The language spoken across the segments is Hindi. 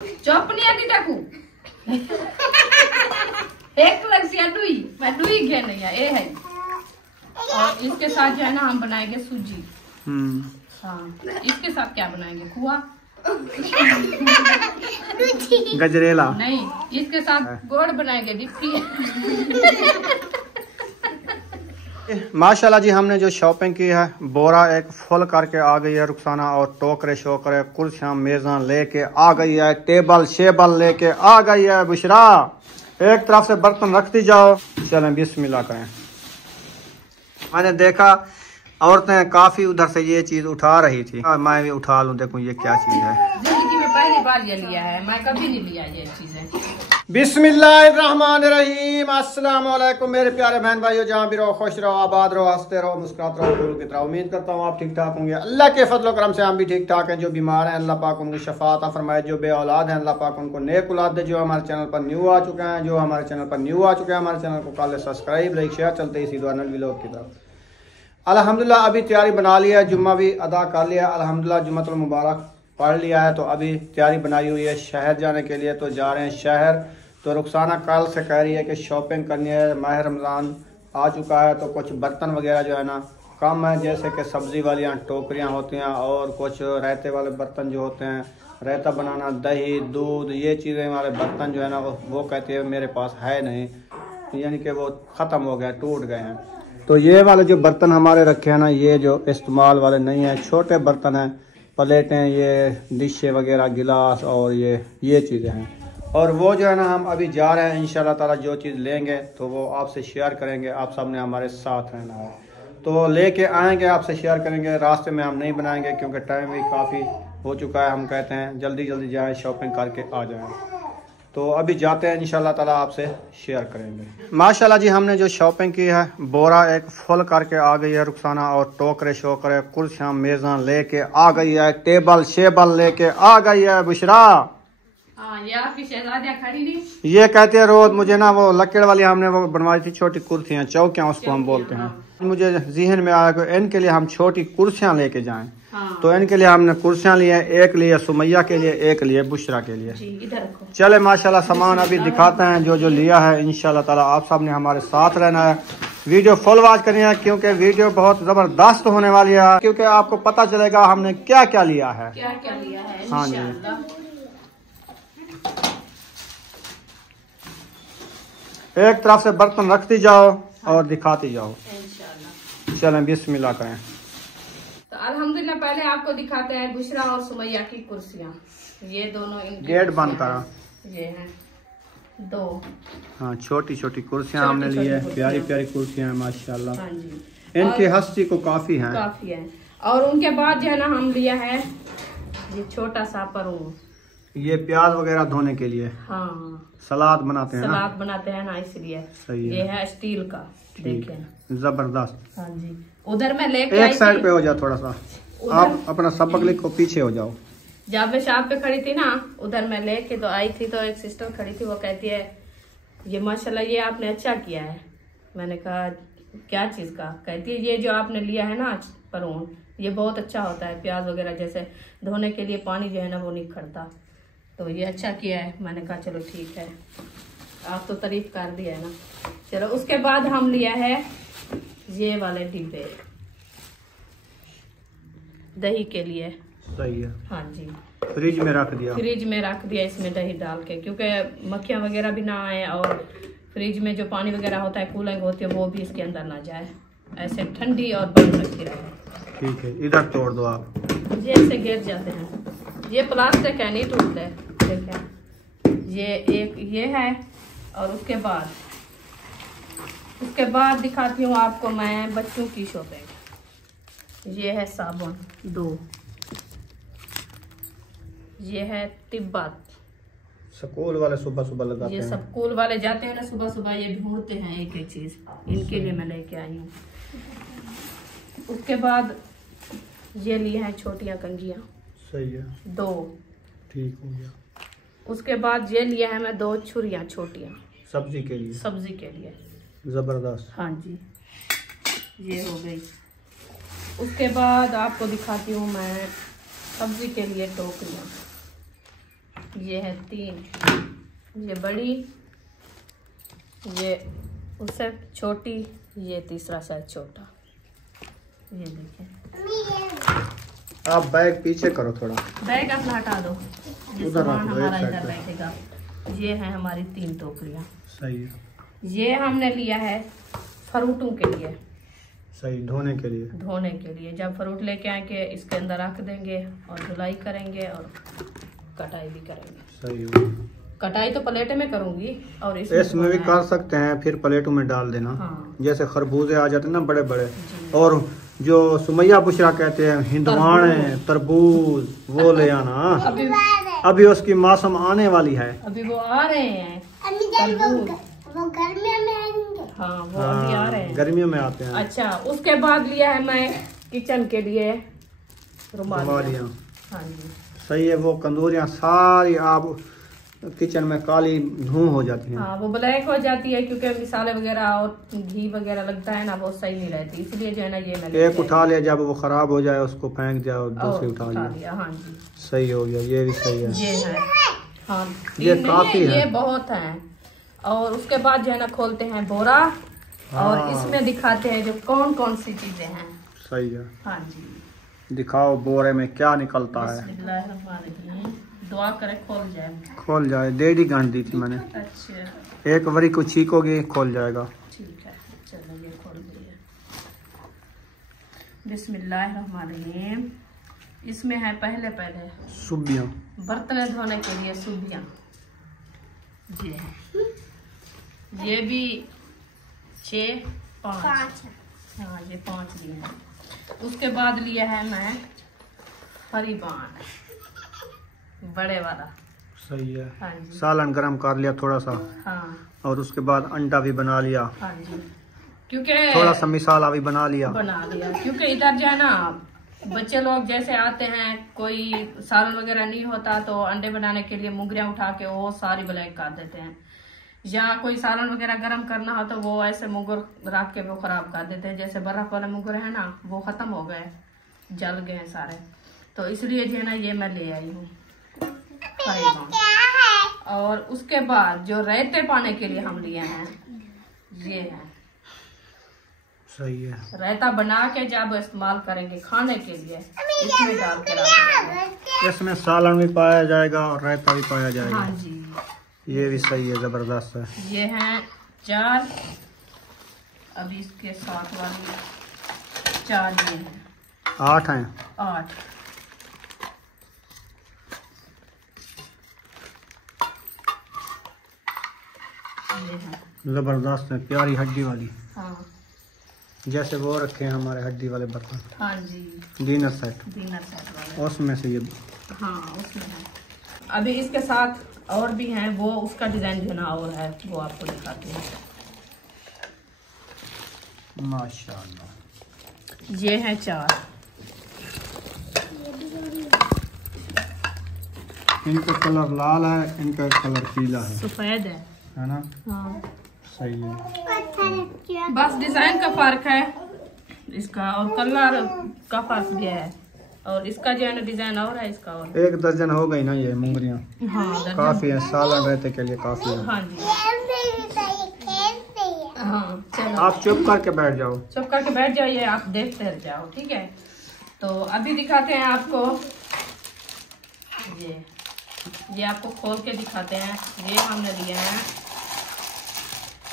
चौप नहीं आती टाकू एक लग से दुई घे नहीं है ये है। और इसके साथ जो है ना हम बनाएंगे सूजी। हाँ, इसके साथ क्या बनाएंगे? खोआ गजरेला नहीं, इसके साथ गोड़ बनाएंगे डिप्पी। माशाल्लाह जी, हमने जो शॉपिंग की है बोरा एक फुल करके आ गई है रुखसाना, और टोकरे शोकरे कुर्सियां मेज़ां लेके आ गई है, टेबल शेबल लेके आ गई है। बुशरा एक तरफ से बर्तन रखती जाओ। चलें बिस्मिल्लाह करें। मैंने देखा औरतें काफी उधर से ये चीज उठा रही थी, मैं भी उठा लूं, देखूं ये क्या चीज है। जिंदगी में पहली बार ये लिया है, मैं कभी नहीं लिया ये चीजें। बिस्मिल्लाहिर्रहमानिर्रहीम। अस्सलाम वालेकुम मेरे प्यारे बहन भाइयों, जहाँ भी रहो खुश रहो, आबाद रहो, हंसते रहो, मुस्कुराते रहो, गुरु की तरह। उम्मीद करता हूँ आप ठीक ठाक होंगे। अल्लाह के फजल करम से हम भी ठीक ठाक हैं। जो बीमार हैं अल्लाह पाक उनको शफा अता फरमाए, जो बे औलाद हैं अल्लाह पाक उनको नेक औलाद दे। जो हमारे चैनल पर न्यू आ चुके हैं, हमारे चैनल को कर ले सब्सक्राइब, लाइक शेयर। चलते इसी द्वारा व्लॉग की तरफ। अल्हम्दुलिल्लाह अभी तैयारी बना लिया है, जुम्मा भी अदा कर लिया अल्हम्दुलिल्लाह, जुम्मतुल मुबारक पढ़ लिया है। तो अभी तैयारी बनाई हुई है शहर जाने के लिए, तो जा रहे हैं शहर। तो रुखसाना कल से कह रही है कि शॉपिंग करनी है, माह रमज़ान आ चुका है, तो कुछ बर्तन वगैरह जो है ना कम है, जैसे कि सब्ज़ी वाली टोकरियाँ होती हैं, और कुछ रायते वाले बर्तन जो होते हैं, रायता बनाना, दही दूध, ये चीज़ें वाले बर्तन जो है ना वो कहती है मेरे पास है नहीं, यानी कि वो ख़त्म हो गए, टूट गए हैं। तो ये वाले जो बर्तन हमारे रखे हैं ना, ये जो इस्तेमाल वाले नहीं हैं, छोटे बर्तन हैं, प्लेटें, ये डिशे वगैरह, गिलास, और ये चीज़ें हैं। और वो जो है ना हम अभी जा रहे हैं इंशाल्लाह ताला, जो चीज़ लेंगे तो वो आपसे शेयर करेंगे। आप सब ने हमारे साथ रहना है, तो लेके आएंगे, आपसे शेयर करेंगे। रास्ते में हम नहीं बनाएंगे क्योंकि टाइम भी काफ़ी हो चुका है। हम कहते हैं जल्दी जल्दी जाएँ, शॉपिंग करके आ जाएँ। तो अभी जाते हैं, इंशाल्लाह ताला आपसे शेयर करेंगे। माशाल्लाह जी, हमने जो शॉपिंग की है बोरा एक फुल करके आ गई है रुखसाना, और टोकरे शोकरे कुर्सियां मेज़ां लेके आ गई है, टेबल शेबल लेके आ गई है। बुशरा ये आपकी शहजादियाँ खड़ी नहीं, ये कहते हैं रोज मुझे ना वो लकड़ वाली हमने वो बनवाई थी छोटी कुर्सियां, चौकियां उसको हम बोलते हैं। मुझे जहन में आया कि इनके लिए हम छोटी कुर्सियां लेके जाएं। हाँ। तो इनके लिए हमने कुर्सियां ली है, एक लिए सुमैया के लिए, एक लिए बुशरा के लिए। चले माशाल्लाह सामान अभी दिखाते हैं जो लिया है। इंशाल्लाह ताला आप सब ने हमारे साथ रहना है, वीडियो फुल वॉच करनी है, क्योंकि वीडियो बहुत जबरदस्त होने वाली है, क्योंकि आपको पता चलेगा हमने क्या क्या लिया है। हाँ जी, एक तरफ से बर्तन रखती जाओ और दिखाती जाओ। चलें बिस्मिल्लाह करें। तो अल्हम्दुलिल्लाह पहले आपको दिखाते हैं बुशरा और सुमैया की कुर्सियाँ। ये दोनों गेट बंद करा, ये हैं दो। हाँ, छोटी छोटी कुर्सियाँ हमने ली है, प्यारी प्यारी कुर्सियाँ हैं माशाल्लाह। हाँ जी, इनकी हस्ती को काफी है। और उनके बाद जो है ना हम लिया है ये छोटा सा परूं, ये प्याज वगैरह धोने के लिए। हाँ, सलाद बनाते हैं ना इसलिए। सही है। ये है स्टील का, देखिए जबरदस्त। हाँ जी, उधर मैं लेके एक साइड पे हो जाओ थोड़ा सा, आप अपना सबक लिखो, पीछे हो जाओ। जब मैं शॉप पे खड़ी थी ना, उधर मैं लेके तो आई थी, तो एक सिस्टर खड़ी थी, वो कहती है ये माशाल्लाह ये आपने अच्छा किया है। मैंने कहा क्या चीज का? कहती है ये जो आपने लिया है ना परूं, ये बहुत अच्छा होता है, प्याज वगैरह जैसे धोने के लिए पानी जो है ना वो नहीं खड़ता, तो ये अच्छा किया है। मैंने कहा चलो ठीक है, आप तो तारीफ कर दिया है ना। चलो उसके बाद हम लिया है ये वाले डिब्बे दही के लिए। सही है। हाँ जी, फ्रिज में रख दिया इसमें दही डाल के, क्योंकि मक्खियाँ वगैरह भी ना आए, और फ्रिज में जो पानी वगैरह होता है, कूलिंग होती है, वो भी इसके अंदर ना जाए, ऐसे ठंडी और बंद रखी रहे। ठीक है, इधर तोड़ दो आप, जैसे गिर जाते हैं। ये प्लास्टिक है, नहीं टूटते। देखिए ये एक ये है, और उसके बाद दिखाती हूँ आपको मैं बच्चों की शॉपिंग। ये है साबुन 2, ये है तिब्बत, स्कूल वाले सुबह सुबह लगाते हैं। ये सब स्कूल वाले जाते हैं ना सुबह सुबह, ये ढूंढते हैं एक एक चीज, इनके लिए मैं लेके आई हूँ। उसके बाद ये लिए हैं छोटियां कंघियाँ, सही है, 2, ठीक हो गया। उसके बाद ये लिया है मैं 2 छुरियाँ छोटियाँ, सब्जी के लिए जबरदस्त। हाँ जी, ये हो गई। उसके बाद आपको दिखाती हूँ मैं सब्जी के लिए टोकरियाँ। ये है 3, ये बड़ी, ये उससे छोटी, ये तीसरा साइज छोटा। ये देखिए। आप बैग पीछे करो थोड़ा, बैग अपना हटा दो, ये उधर सामान रख दो, हमारा एक साइड इधर पे। बैठेगा। ये है हमारी 3 टोकरियाँ। सही है, ये हमने लिया है फ्रूटों के लिए, सही, धोने के लिए। धोने के लिए। जब फ्रूट लेके आएंगे इसके अंदर रख देंगे और धुलाई करेंगे और कटाई भी करेंगे। सही है। कटाई तो प्लेट में करूंगी और इसमें भी कर सकते हैं, फिर प्लेटों में डाल देना। हाँ। जैसे खरबूजे आ जाते हैं ना बड़े बड़े, और जो सुमैया बुशरा कहते हैं हिंदवाने, तरबूज, वो ले आना। अभी उसकी मौसम आने वाली है, अभी वो आ रहे हैं तरबूज। हाँ वो अभी आ रहे हैं, गर्मियों में आते हैं। अच्छा, उसके बाद लिया है मैं किचन के लिए रुमालियाँ। हाँ जी, सही है। वो कंदूरियाँ सारी आप किचन में काली धूम हो जाती हैं। हाँ वो ब्लैक हो जाती है क्योंकि मसाले वगैरह और घी वगैरह लगता है ना, वो सही नहीं रहती, इसलिए जो है ना ये मैं एक उठा लिया, जब वो खराब हो जाए उसको फेंक जाओ, दूसरी उठा लिया। हाँ जी, सही हो गया, ये भी सही है। ये है। हाँ ये 3 नहीं काफी है, है। ये बहुत है। और उसके बाद जो है ना खोलते हैं बोरा और हाँ। इसमें दिखाते हैं जो कौन कौन सी चीजें हैं। सही है, हाँ जी, दिखाओ बोरे में क्या निकलता है। बिस्मिल्लाहिर्रहमानिर्रहीम। दुआ करे खोल जाए। खोल जाए, 1.5 गांठ दी थी मैंने। अच्छा एक वरी को छीकोगे खोल जाएगा। ठीक है, चलो ये खोल दिए। बिस्मिल्लाहिर्रहमानिर्रहीम। इसमें है पहले सुबियाँ, बर्तन धोने के लिए सुबियाँ। ये है, ये भी 6, 5। हाँ ये 5 लिए हैं। उसके बाद लिया है मैं हरी बान, बड़े वाला। सही है। हाँ जी, सालन गरम कर लिया थोड़ा सा, हाँ और उसके बाद अंडा भी बना लिया, हाँ जी, क्योंकि थोड़ा सा मिसाला भी बना लिया। क्योंकि इधर जो है ना बच्चे लोग जैसे आते हैं, कोई सालन वगैरह नहीं होता तो अंडे बनाने के लिए मुंगरियां उठा के वो सारी ब्लैक कर देते हैं, या कोई सालन वगैरह गर्म करना हो तो वो ऐसे मुंगर रख के वो खराब कर देते हैं। जैसे बर्फ वाले मुंगर है ना, वो खत्म हो गए, जल गए सारे, तो इसलिए जो है ना ये मैं ले आई हूँ। और उसके बाद जो रायते पाने के लिए हम लिए हैं ये है। सही है। रायता बना के जब इस्तेमाल करेंगे खाने के लिए इसमें डाल के रख देंगे। इसमें सालन भी पाया जाएगा और रायता भी पाया जाएगा। हाँ जी, ये भी सही है, जबरदस्त है। ये हैं 4, अभी इसके साथ वाली 4 ये हैं, 8 हैं। 8। ये हैं, जबरदस्त है, प्यारी हड्डी वाली, हाँ जैसे वो रखे हैं हमारे हड्डी वाले बर्तन, हाँ जी, डिनर सेट, डिनर सेट वाले। उसमें से ये। हाँ उसमें है। अभी इसके साथ और भी हैं, वो उसका डिजाइन जो ना और है वो आपको दिखाते हैं। माशाल्लाह, ये है 4। इनका कलर लाल है, इनका कलर पीला है सफेद है ना? हाँ। सही है। बस डिजाइन का फर्क है इसका, और कलर का फर्क भी है, और इसका जो है ना डिजाइन और है, इसका और। 1 दर्जन हो गई ना ये मुंगरियाँ? हाँ काफी है, सालन रहते के लिए काफी है। हाँ जी, हाँ चलो आप चुप करके बैठ जाओ। चुप करके बैठ जाइए, आप देखते रह जाओ, ठीक है। तो अभी दिखाते हैं आपको, ये आपको खोल के दिखाते हैं। ये हमने लिए हैं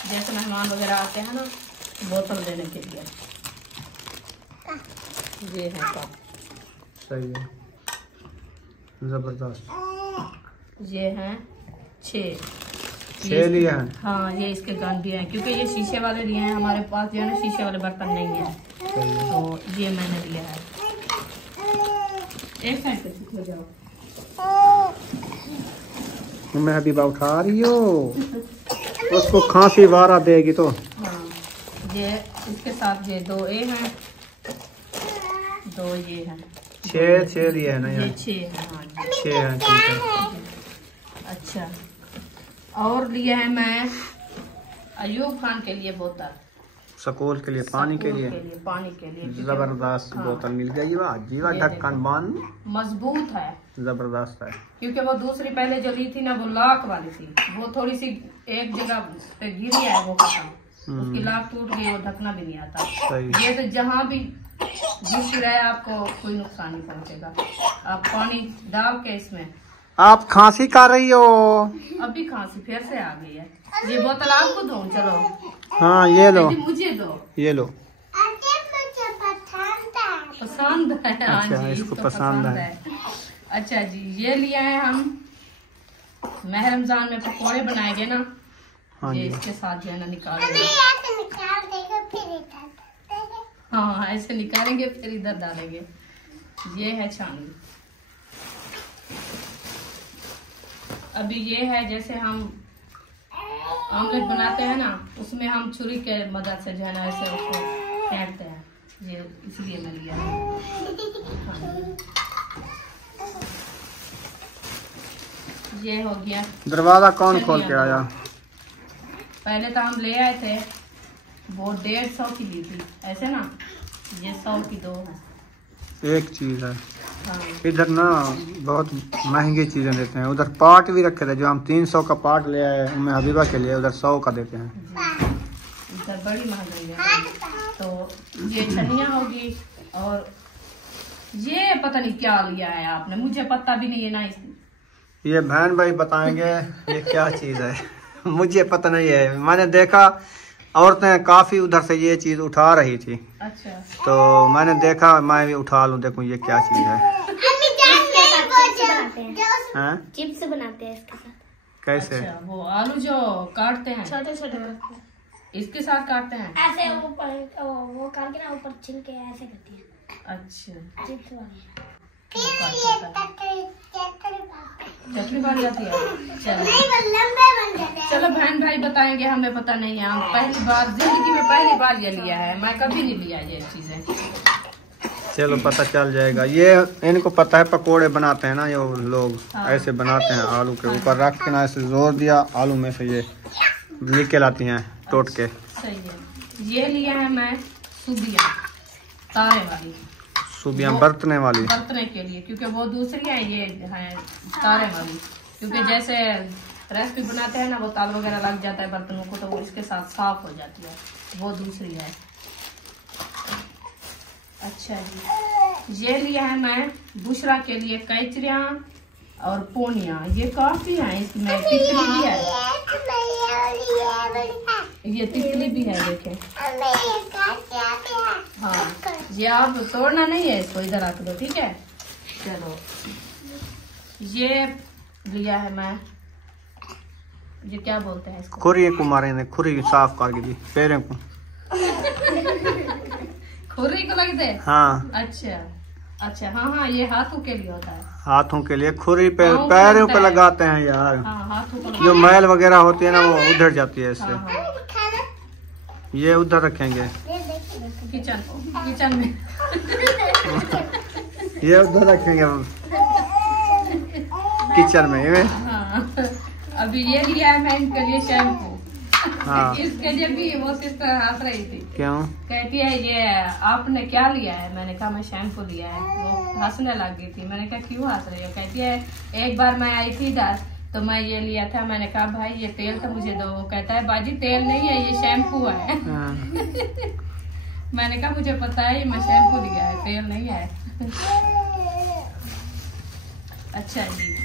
जैसे मेहमान वगैरह आते हैं ना बोतल देने के लिए, ये है कप। सही है, जबरदस्त। ये हैं 6 लिए हैं। हाँ ये इसके गन भी हैं, क्योंकि ये शीशे वाले लिए हैं, हमारे पास जो है ना शीशे वाले बर्तन नहीं है, तो ये मैंने लिया है। एक साइड पे हो जाओ, मैं अभी उठा रही हो, उसको खांसी वारा देगी तो। हाँ ये इसके साथ ये 2 ए हैं, 2 ये हैं, 6 लिए है ना ये यार? 6 है। हाँ जी, 6 हैं, ठीक है। अच्छा। और लिए है मैं अयूब खान के लिए बोतल। स्कूल के लिए, पानी के लिए, पानी के लिए जबरदस्त बोतल मिल गई। वाह जीवा, ढक्कन बंद, मजबूत है, जबरदस्त है। क्योंकि वो दूसरी पहले जो ली थी ना वो लाख वाली थी, वो थोड़ी सी एक जगह पे गिरी है, वो खत्म, उसकी लाख टूट गई, वो ढकना भी नहीं आता। ये तो जहाँ भी गिर रहे आपको कोई नुकसान नहीं पहुँचेगा। आप पानी डाल के इसमें। आप खांसी कर रही हो? अभी खांसी फिर से आ गई है। ये बोतल आपको दो, चलो। हाँ ये लो, मुझे दो, ये लो। पसंद है? हाँ अच्छा, जी, इसको तो पसंद है। अच्छा जी, ये लिया है हम माह रमजान में पकौड़े बनाएंगे ना। हाँ ये जी, इसके साथ जो है ना निकालेंगे। हाँ ऐसे निकालेंगे फिर इधर डालेंगे। ये है छानी। अभी ये है जैसे हम ऑमलेट बनाते हैं ना, उसमें हम छुरी के मदद से जो है ना ऐसे उसको काटते हैं, ये इसलिए मैं लिया है। हाँ। ये हो गया। दरवाजा कौन खोल के आया? पहले तो हम ले आए थे, वो 150 की ली थी ऐसे ना, ये 100 की दो है। एक चीज है। हाँ। इधर ना बहुत महंगी चीजें देते हैं। उधर पार्ट भी रखे थे, जो हम 300 का पार्ट ले आए उनमें हबीबा के लिए, उधर 100 का देते हैं। इधर बड़ी महंगाई है। तो ये छनिया होगी, और ये पता नहीं क्या लिया है आपने, मुझे पता भी नहीं है ना। ये बहन भाई बताएंगे ये क्या चीज है। मुझे पता नहीं है, मैंने देखा औरतें काफी उधर से ये चीज उठा रही थी। अच्छा। तो मैंने देखा मैं भी उठा लूं, देखूं ये क्या चीज है। चिप्स बनाते हैं इसके साथ। कैसे? अच्छा, वो आलू जो काटते हैं छोटे छोटे इसके साथ काटते हैं ऐसे, ऊपर वो काट के ना ऊपर छिलके ऐसे करती है। अच्छा, चिप्स वाली चटनी बन जाती है। चलो बहन भाई बताएंगे, हमें पता नहीं है। हम पहली बार जिंदगी में पहली बार ये लिया है, मैं कभी नहीं लिया ये चीजें। चलो पता चल जाएगा। ये इनको पता है पकोड़े बनाते हैं ना ये लोग। हाँ। ऐसे बनाते हैं, आलू के ऊपर रख के ना ऐसे जोर दिया, आलू में से ये निकल आती हैं टोट के। सही है। ये लिया है मैं सुबिया तारे वाली, सुबिया बरतने वाली, बरतने के लिए, क्योंकि वो दूसरी है, ये है तारे वाली। क्योंकि जैसे रेसिपी बनाते हैं ना, वो ताल वगैरह लग जाता है बर्तनों को, तो वो इसके साथ साफ हो जाती है, वो दूसरी है। अच्छा जी, ये लिया है मैं बुशरा के लिए कैचरियाँ और पोनिया। ये काफी है, इसमें तितली भी है, ये तितली भी है, देखें। हाँ, ये आप तोड़ना नहीं है, इसको इधर रख दो, ठीक है। चलो, ये लिया है मैं, ये क्या बोलते हैं इसको? खुरी को मारे ने, खुरी साफ करके दी पैरों को। खुरी को लग दे? हाँ। अच्छा अच्छा, हाँ, ये हाथों के लिए होता है। हाथों के लिए खुरी पे पैरों पे लगाते हैं यार। हाँ, हाथों को जो मैल वगैरह होती है ना, वो उधर जाती है इससे। हाँ। ये उधर रखेंगे किचन में। ये उधर रखेंगे किचन में। हाँ। अभी ये लिया है मैं इनके लिए शैम्पू। हाँ। इसके लिए भी वो सिस्टर हंस रही थी। क्यों? कहती है ये आपने क्या लिया है? मैंने कहा मैं शैम्पू लिया है। वो हंसने लग गई थी। मैंने कहा क्यों हंस रही हो? कहती है एक बार मैं आई थी इधर तो मैं ये लिया था। मैंने कहा भाई ये तेल तो मुझे दो। वो कहता है बाजी तेल नहीं है, ये शैम्पू है। मैंने कहा मुझे पता है, मैं शैम्पू लिया है, तेल नहीं है। अच्छा जी,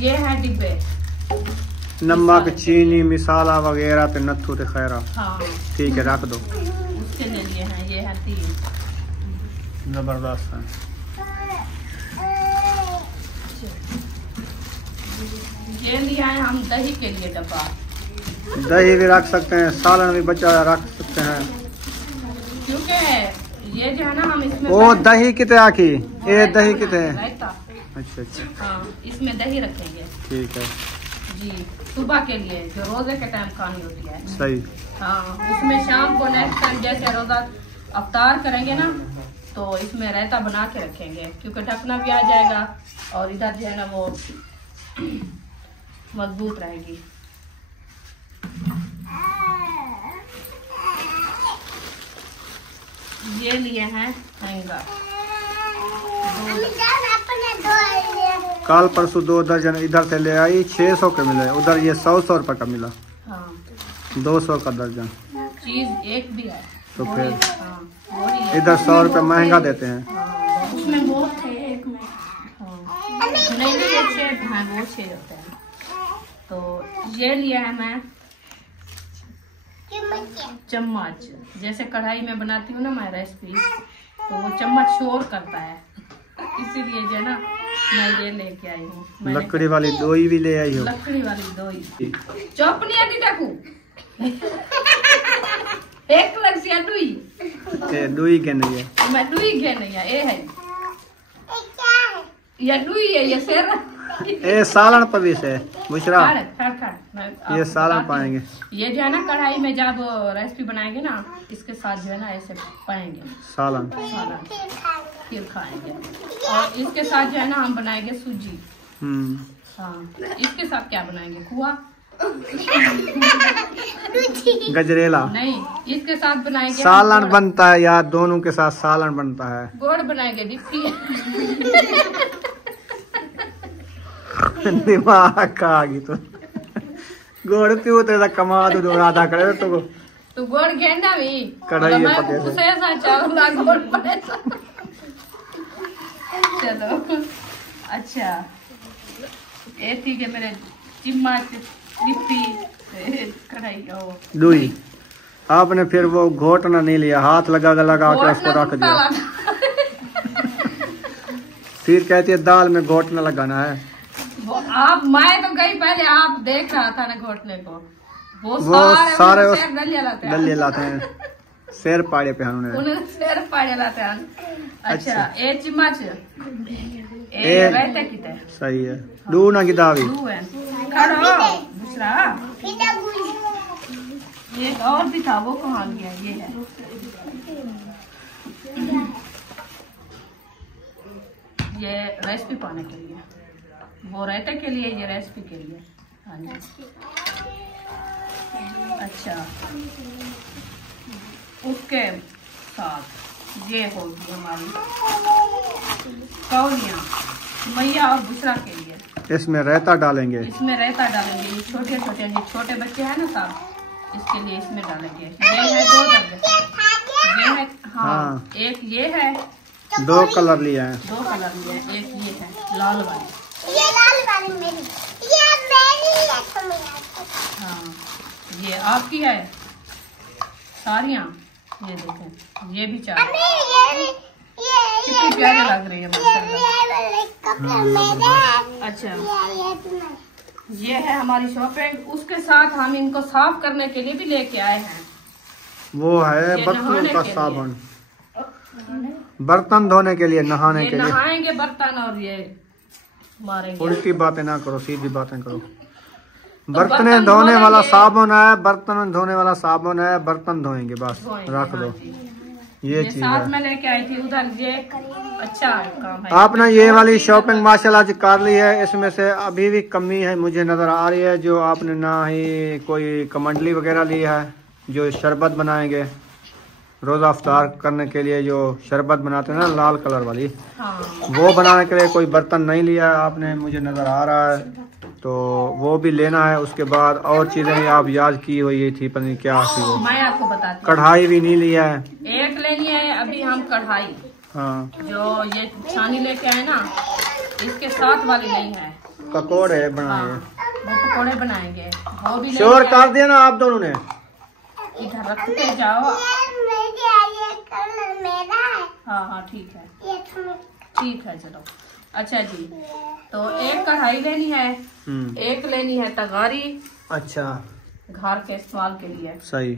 ये है डिब्बे, नमक, चीनी, मिसाला वगैरह पे नथु ते खैरा। हाँ ठीक है, रख दो। उसके लिए हैं, ये है 3 जबरदस्त है। ये लिया है हम दही के लिए डब्बा। दही भी रख सकते हैं, सालन भी बचा रख सकते हैं, क्योंकि ये जो है ना हम इसमें वो दही कितने आखी, ये दही कितने? रायता। अच्छा अच्छा, हाँ, इसमें दही रखेंगे। ठीक है जी, सुबह के लिए जो रोजे के टाइम खानी होती है। सही। हाँ, उसमें शाम को नेक्स्ट टाइम जैसे रोजा अफ्तार करेंगे ना, तो इसमें रायता बना के रखेंगे, क्योंकि ढकना भी आ जाएगा और इधर जो है ना वो मजबूत रहेगी। ये लिए हैं हैंगर। कल परसों 2 दर्जन इधर से ले आई, 600 के मिले, उधर ये 100 रुपए का मिला। हाँ 200 का दर्जन। चीज एक भी है तो फिर हाँ, इधर 100 रुपए महंगा देते हैं। हाँ, उसमें बहुत थे एक में। हाँ नहीं ये 6 हाँ वो 6 होते हैं। तो ये लिया है मैं चम्मच। जैसे कढ़ाई में बनाती हूँ ना मैं रेसिपी, तो वो चम्मच शोर करता है, इसीलिए जो है ना मैं ये लेके आई हूँ। लकड़ी वाली दोई भी ले आई हो? लकड़ी वाली दोई। चौप नहीं आती देखू। एक लग से दुई के नहीं है, मैं दुई के नहीं है, ये है ये दुई है, ये शेर ए सालन पवी से बुशरा, खड़ ये सालन पाएंगे। ये जो है ना कढ़ाई में जब रेसिपी बनाएंगे ना, इसके साथ जो है ना ऐसे पाएंगे सालन, फिर खाएंगे। और इसके साथ जो है ना हम बनाएंगे सूजी। हाँ इसके साथ क्या बनाएंगे, खोआ गजरेला नहीं, इसके साथ बनाएंगे सालन बनता है यार, दोनों के साथ सालन बनता है। गोड़ बनाएंगे डिप्पी। दिमाग का आगी तो गोड़ पियो तेरा कमा दो आधा करे तो गोड़ गेंदा भी कढ़ाई में पके से। उसे ऐसा चावला गोड़ पड़े। चलो अच्छा ये ठीक है मेरे चिम्मच लिपि कढ़ाई ओ दुई। आपने फिर वो घोटना नहीं लिया, हाथ लगा के उसको रख दिया। फिर कहती है दाल में घोटना लगाना है। आप मैं तो गई पहले, आप देख रहा था ना घोटने को, वो सारे डलिया लाते हैं शेर पाड़े पे उन्होंने शेर पाड़े लाते हैं। अच्छा ये चिम्मच ए रहते किते सही है। दू ना की दावी खड़ो दूसरा ये और भी था, वो कहाँ गया, ये है ये रेसिपी पाने के लिए, वो रायते के लिए, ये रेसिपी के लिए। हाँ जी अच्छा उसके साथ ये होगी हमारी कौलियाँ मैया और दूसरा के लिए। इसमें रायता डालेंगे, इसमें रायता डालेंगे। ये छोटे छोटे जो छोटे बच्चे हैं ना साहब, इसके लिए इसमें डालेंगे। ये है 2 दर्जन, ये है हाँ एक ये है, 2 कलर लिए हैं, 2 कलर लिए हैं। एक ये है लाल वाली, ये लाल वाली मेरी, ये मेरी है तो मेरा। हाँ ये आपकी है सारियाँ, ये देखें ये भी 4। कितनी प्यारे लग रही है माशाल्लाह। अच्छा ये है हमारी शॉपिंग। उसके साथ हम इनको साफ करने के लिए भी लेके आए हैं, वो है बर्तनों का साबुन, बर्तन धोने के लिए, नहाने के लिए। नहाएंगे बर्तन और ये मारेंगे। उल्टी बातें ना करो, सीधी बातें करो। बर्तन धोने वाला साबुन है, बर्तन धोने वाला साबुन है, बर्तन धोएंगे बस, रख दो। ये चीज साथ है। में लेके आई थी उधर, ये अच्छा काम है। आपने ये वाली शॉपिंग माशाल्लाह जी कर ली है। इसमें से अभी भी कमी है मुझे नजर आ रही है, जो आपने ना ही कोई कमंडली वगैरह ली है, जो शरबत बनाएंगे रोजा अफ्तार करने के लिए, जो शरबत बनाते हैं ना लाल कलर वाली, हाँ। वो बनाने के लिए कोई बर्तन नहीं लिया है आपने, मुझे नजर आ रहा है। तो वो भी लेना है। उसके बाद और चीजें भी आप याद की हुई थी, पता नहीं क्या थी वो, मैं आपको बताती हूँ। कढ़ाई भी नहीं लिया है। एक लेनी है अभी हम कढ़ाई, हाँ जो ये छानी लेके आए ना, इसके साथ वाली नहीं है। पकोड़े बनाए, वो पकोड़े बनाएंगे, वो भी शोर कर दिया ना आप दोनों ने। इधर रखते जाओ। मेरा है। हाँ हाँ ठीक है, ये तो ठीक है चलो। अच्छा जी, तो एक कढ़ाई लेनी है, एक लेनी है तगारी, अच्छा घर के इस्तेमाल के लिए। सही।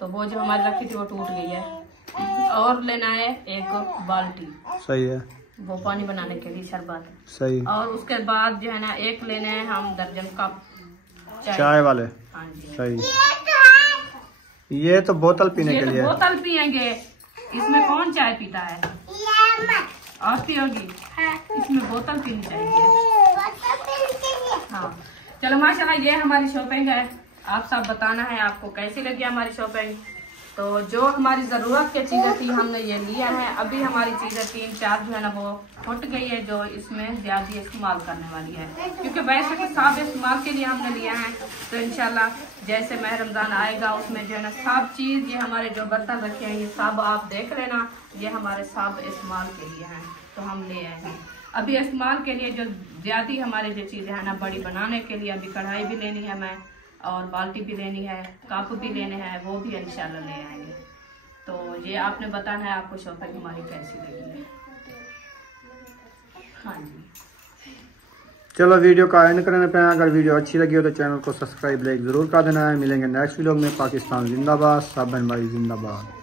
तो वो जो हमारी रखी थी वो टूट गई है। और लेना है एक बाल्टी, सही है, वो पानी बनाने के लिए शरबत। सही। और उसके बाद जो है ना एक लेने हैं हम दर्जन कप चाय वाले। हाँ जी सही। ये तो बोतल पीने ये के तो लिए। बोतल पियेंगे, इसमें कौन चाय पीता है? आप पियोगी? इसमें बोतल पीनी चाहिए। हाँ चलो माशाल्लाह, ये हमारी शॉपिंग है। आप सब बताना है आपको कैसी लगी हमारी शॉपिंग, तो जो हमारी ज़रूरत की चीज़ें थी हमने ये लिया है। अभी हमारी चीज़ें 3-4 जो है ना वो फट गई है, जो इसमें ज़्यादा इस्तेमाल करने वाली है, क्योंकि वैसे तो साफ इस्तेमाल के लिए हमने लिया है। तो इंशाल्लाह जैसे माह रमज़ान आएगा उसमें जो है ना सब चीज़, ये हमारे जो बर्तन रखे हैं ये सब आप देख लेना, ये हमारे सब इस्तेमाल के लिए हैं। तो हम ले आए हैं अभी इस्तेमाल के लिए। जो ज़्यादा हमारे जो चीज़ें हैं ना बड़ी बनाने के लिए, अभी कढ़ाई भी लेनी है मैं, और बाल्टी भी लेनी है, कप भी लेने हैं, वो भी इंशाल्लाह ले आएंगे। तो ये आपने बताना है आपको शॉपिंग हमारी कैसी लगी है। हाँ जी, चलो वीडियो का एंड करने पे। अगर वीडियो अच्छी लगी हो तो चैनल को सब्सक्राइब लाइक ज़रूर कर देना है। मिलेंगे नेक्स्ट व्लॉग में। पाकिस्तान जिंदाबाद, साबन भाई जिंदाबाद।